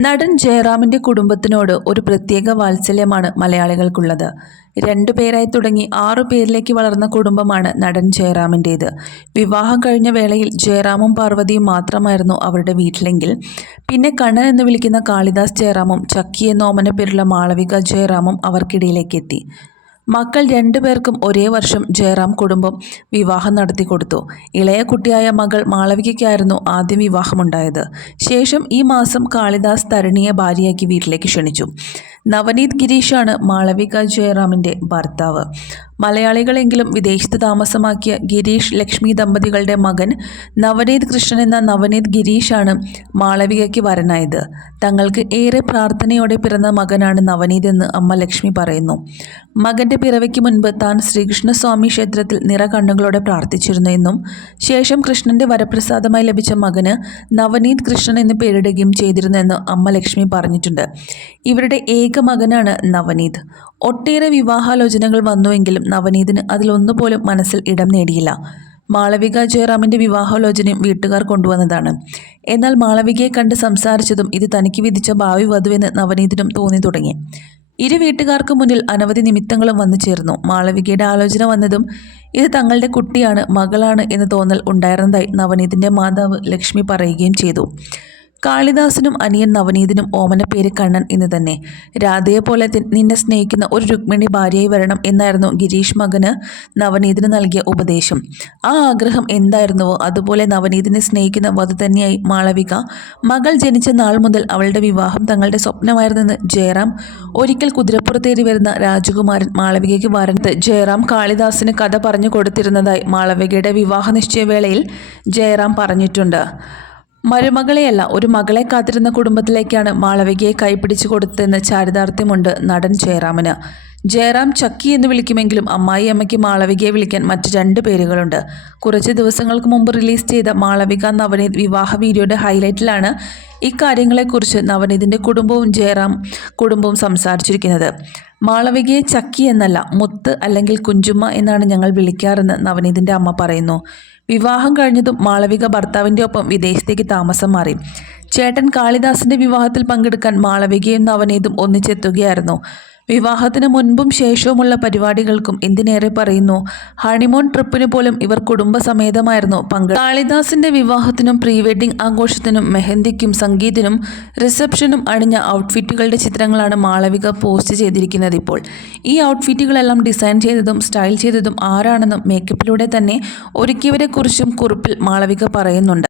നടൻ ജയറാമിന്റെ കുടുംബത്തിനോട് ഒരു പ്രത്യേക വാത്സല്യമാണ് മലയാളികൾക്കുള്ളത്. രണ്ടു പേരായി തുടങ്ങി ആറു പേരിലേക്ക് വളർന്ന കുടുംബമാണ് നടൻ ജയറാമിന്റേത് വിവാഹം കഴിഞ്ഞ വേളയിൽ ജയറാമും പാർവതിയും മാത്രമായിരുന്നു അവരുടെ വീട്ടിലെങ്കിൽ. പിന്നെ കണ്ണൻ എന്ന് വിളിക്കുന്ന കാളിദാസ് ജയറാമും ചക്കി എന്ന ഓമന പേരുള്ള മാളവിക ജയറാമും അവർക്കിടയിലേക്ക് എത്തി മക്കൾ രണ്ടുപേർക്കും ഒരേ വർഷം ജയറാം കുടുംബം വിവാഹം നടത്തി കൊടുത്തു. ഇളയ കുട്ടിയായ മകൾ മാളവികയ്ക്കായിരുന്നു ആദ്യം വിവാഹമുണ്ടായത്. ശേഷം ഈ മാസം കാളിദാസ് തരണിയെ ഭാര്യയാക്കി വീട്ടിലേക്ക് ക്ഷണിച്ചു. നവനീത് ഗിരീഷാണ് മാളവിക ജയറാമിന്റെ ഭർത്താവ്. മലയാളികളെങ്കിലും വിദേശത്ത് താമസമാക്കിയ ഗിരീഷ് ലക്ഷ്മി ദമ്പതികളുടെ മകൻ നവനീത് കൃഷ്ണൻ എന്ന നവനീത് ഗിരീഷാണ് മാളവികയ്ക്ക് വരനായത്. തങ്ങൾക്ക് ഏറെ പ്രാർത്ഥനയോടെ പിറന്ന മകനാണ് നവനീത് എന്ന് അമ്മ ലക്ഷ്മി പറയുന്നു. മകന്റെ പിറവയ്ക്ക് മുൻപ് താൻ ശ്രീകൃഷ്ണസ്വാമി ക്ഷേത്രത്തിൽ നിറകണ്ണുകളോടെ പ്രാർത്ഥിച്ചിരുന്നു എന്നും ശേഷം കൃഷ്ണന്റെ വരപ്രസാദമായി ലഭിച്ച മകന് നവനീത് കൃഷ്ണൻ എന്ന് പേരിടുകയും ചെയ്തിരുന്നെന്ന് അമ്മ ലക്ഷ്മി പറഞ്ഞിട്ടുണ്ട്. ഇവരുടെ ഏക മകനാണ് നവനീത്. ഒട്ടേറെ വിവാഹാലോചനകൾ വന്നുവെങ്കിലും നവനീതിന് അതിലൊന്നുപോലും മനസ്സിൽ ഇടം നേടിയില്ല. മാളവിക ജയറാമിന്റെ വിവാഹാലോചനയും വീട്ടുകാർ കൊണ്ടുവന്നതാണ്. എന്നാൽ മാളവികയെ കണ്ട് സംസാരിച്ചതും ഇത് തനിക്ക് വിധിച്ച ഭാവി വധുവെന്ന് നവനീതിനും തോന്നി തുടങ്ങി. ഇരു വീട്ടുകാർക്ക് മുന്നിൽ അനവധി നിമിത്തങ്ങളും വന്നു ചേർന്നു. മാളവികയുടെ ആലോചന വന്നതും ഇത് തങ്ങളുടെ കുട്ടിയാണ് മകളാണ് എന്ന് തോന്നൽ ഉണ്ടായിരുന്നതായി നവനീതിന്റെ മാതാവ് ലക്ഷ്മി പറയുകയും ചെയ്തു. കാളിദാസനും അനിയൻ നവനീതിനും ഓമന പേര് കണ്ണൻ എന്ന് തന്നെ. രാധയെ പോലെ നിന്നെ സ്നേഹിക്കുന്ന ഒരു രുക്മിണി ഭാര്യയായി വരണം എന്നായിരുന്നു ഗിരീഷ് മകന് നവനീതിന് നൽകിയ ഉപദേശം. ആ ആഗ്രഹം എന്തായിരുന്നുവോ? അതുപോലെ നവനീതിനെ സ്നേഹിക്കുന്ന വധു തന്നെയായി മാളവിക മകൾ ജനിച്ച നാൾ മുതൽ അവളുടെ വിവാഹം തങ്ങളുടെ സ്വപ്നമായിരുന്നെന്ന് ജയറാം. ഒരിക്കൽ കുതിരപ്പുറത്തേറി വരുന്ന രാജകുമാരൻ മാളവികയ്ക്ക് വരണത് ജയറാം കാളിദാസിന് കഥ പറഞ്ഞു കൊടുത്തിരുന്നതായി മാളവികയുടെ വിവാഹ നിശ്ചയവേളയിൽ ജയറാം പറഞ്ഞിട്ടുണ്ട്. മരുമകളെയല്ല ഒരു മകളെ കാത്തിരുന്ന കുടുംബത്തിലേക്കാണ് മാളവികയെ കൈപിടിച്ചു കൊടുത്തതെന്ന് ചാരിതാർത്ഥ്യമുണ്ട് നടൻ ജയറാമിന്. ജയറാം ചക്കി എന്ന് വിളിക്കുമെങ്കിലും അമ്മായി അമ്മയ്ക്ക് മാളവികയെ വിളിക്കാൻ മറ്റ് രണ്ട് പേരുകളുണ്ട്. കുറച്ച് ദിവസങ്ങൾക്ക് മുമ്പ് റിലീസ് ചെയ്ത മാളവിക നവനീത് വിവാഹ വീഡിയോയുടെ ഹൈലൈറ്റിലാണ് ഇക്കാര്യങ്ങളെക്കുറിച്ച് നവനീതിന്റെ കുടുംബവും ജയറാം കുടുംബവും സംസാരിച്ചിരിക്കുന്നത്. മാളവികയെ ചക്കി എന്നല്ല മുത്ത് അല്ലെങ്കിൽ കുഞ്ചുമ്മ എന്നാണ് ഞങ്ങൾ വിളിക്കാറെന്ന് നവനീതിന്റെ അമ്മ പറയുന്നു. വിവാഹം കഴിഞ്ഞതും മാളവിക ഭർത്താവിന്റെ ഒപ്പം വിദേശത്തേക്ക് താമസം മാറി. ചേട്ടൻ കാളിദാസിന്റെ വിവാഹത്തിൽ പങ്കെടുക്കാൻ മാളവികയും നവനീതും ഒന്നിച്ചെത്തുകയായിരുന്നു. വിവാഹത്തിന് മുൻപും ശേഷവുമുള്ള പരിപാടികൾക്കും എന്തിനേറെ പറയുന്നു? ഹണിമൂൺ ട്രിപ്പിന് പോലും ഇവർ കുടുംബസമേതമായിരുന്നു പങ്കെ കാളിദാസിന്റെ വിവാഹത്തിനും പ്രീ ആഘോഷത്തിനും മെഹന്തിക്കും സംഗീതിനും റിസപ്ഷനും അണിഞ്ഞ ഔട്ട്ഫിറ്റുകളുടെ ചിത്രങ്ങളാണ് മാളവിക പോസ്റ്റ് ചെയ്തിരിക്കുന്നത് ഇപ്പോൾ. ഈ ഔട്ട്ഫിറ്റുകളെല്ലാം ഡിസൈൻ ചെയ്തതും സ്റ്റൈൽ ചെയ്തതും ആരാണെന്നും മേക്കപ്പിലൂടെ തന്നെ ഒരുക്കിയവരെക്കുറിച്ചും കുറിപ്പിൽ മാളവിക പറയുന്നുണ്ട്.